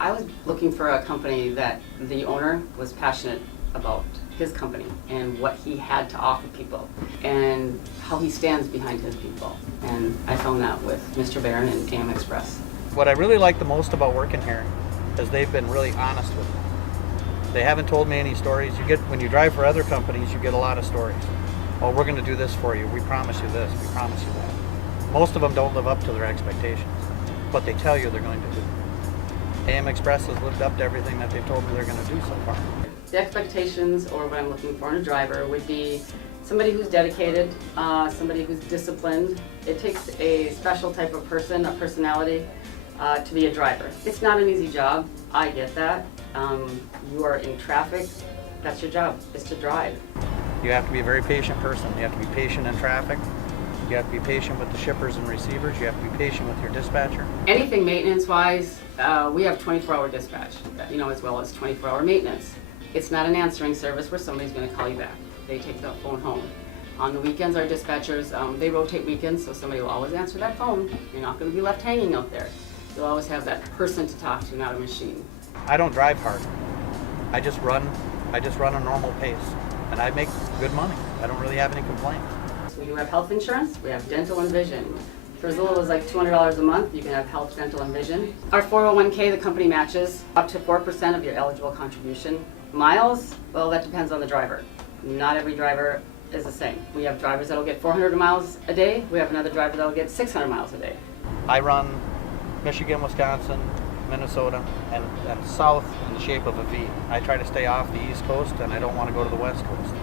I was looking for a company that the owner was passionate about his company and what he had to offer people and how he stands behind his people. And I found that with Mr. Barron and AM Express. What I really like the most about working here is they've been really honest with me. They haven't told me any stories. When you drive for other companies, you get a lot of stories. Oh, we're going to do this for you. We promise you this. We promise you that. Most of them don't live up to their expectations, but they tell you they're going to do. AM Express has lived up to everything that they've told me they're going to do so far. The expectations, or what I'm looking for in a driver, would be somebody who's dedicated, somebody who's disciplined. It takes a special type of person, a personality, to be a driver. It's not an easy job. I get that. You are in traffic. That's your job, is to drive. You have to be a very patient person. You have to be patient in traffic. You have to be patient with the shippers and receivers. You have to be patient with your dispatcher. Anything maintenance-wise, we have 24-hour dispatch, as well as 24-hour maintenance. It's not an answering service where somebody's going to call you back. They take the phone home. On the weekends, our dispatchers, they rotate weekends, so somebody will always answer that phone. You're not going to be left hanging out there. You'll always have that person to talk to, not a machine. I don't drive hard. I just run a normal pace, and I make good money. I don't really have any complaints. So we do have health insurance, we have dental and vision. For as little as like $200 a month, you can have health, dental, and vision. Our 401k, the company matches up to 4% of your eligible contribution. Miles, well, that depends on the driver. Not every driver is the same. We have drivers that'll get 400 miles a day. We have another driver that'll get 600 miles a day. I run Michigan, Wisconsin, Minnesota, and south in the shape of a V. I try to stay off the East Coast, and I don't want to go to the West Coast.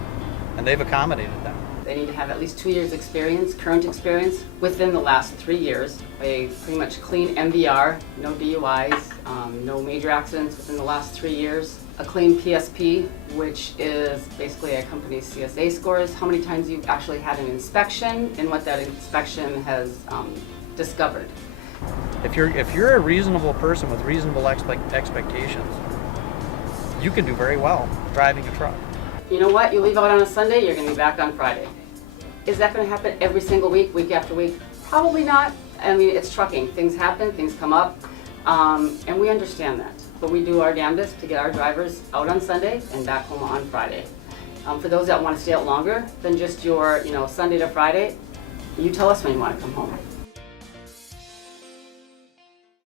And they've accommodated that. They need to have at least 2 years experience, current experience, within the last 3 years. A pretty much clean MVR, no DUIs, no major accidents within the last 3 years. A clean PSP, which is basically a company's CSA scores, how many times you've actually had an inspection and what that inspection has discovered. If you're a reasonable person with reasonable expectations, you can do very well driving a truck. You know what? You leave out on a Sunday, you're going to be back on Friday. Is that going to happen every single week, week after week? Probably not. I mean, it's trucking. Things happen, things come up, and we understand that. But we do our damnedest to get our drivers out on Sunday and back home on Friday. For those that want to stay out longer than just your, Sunday to Friday, you tell us when you want to come home.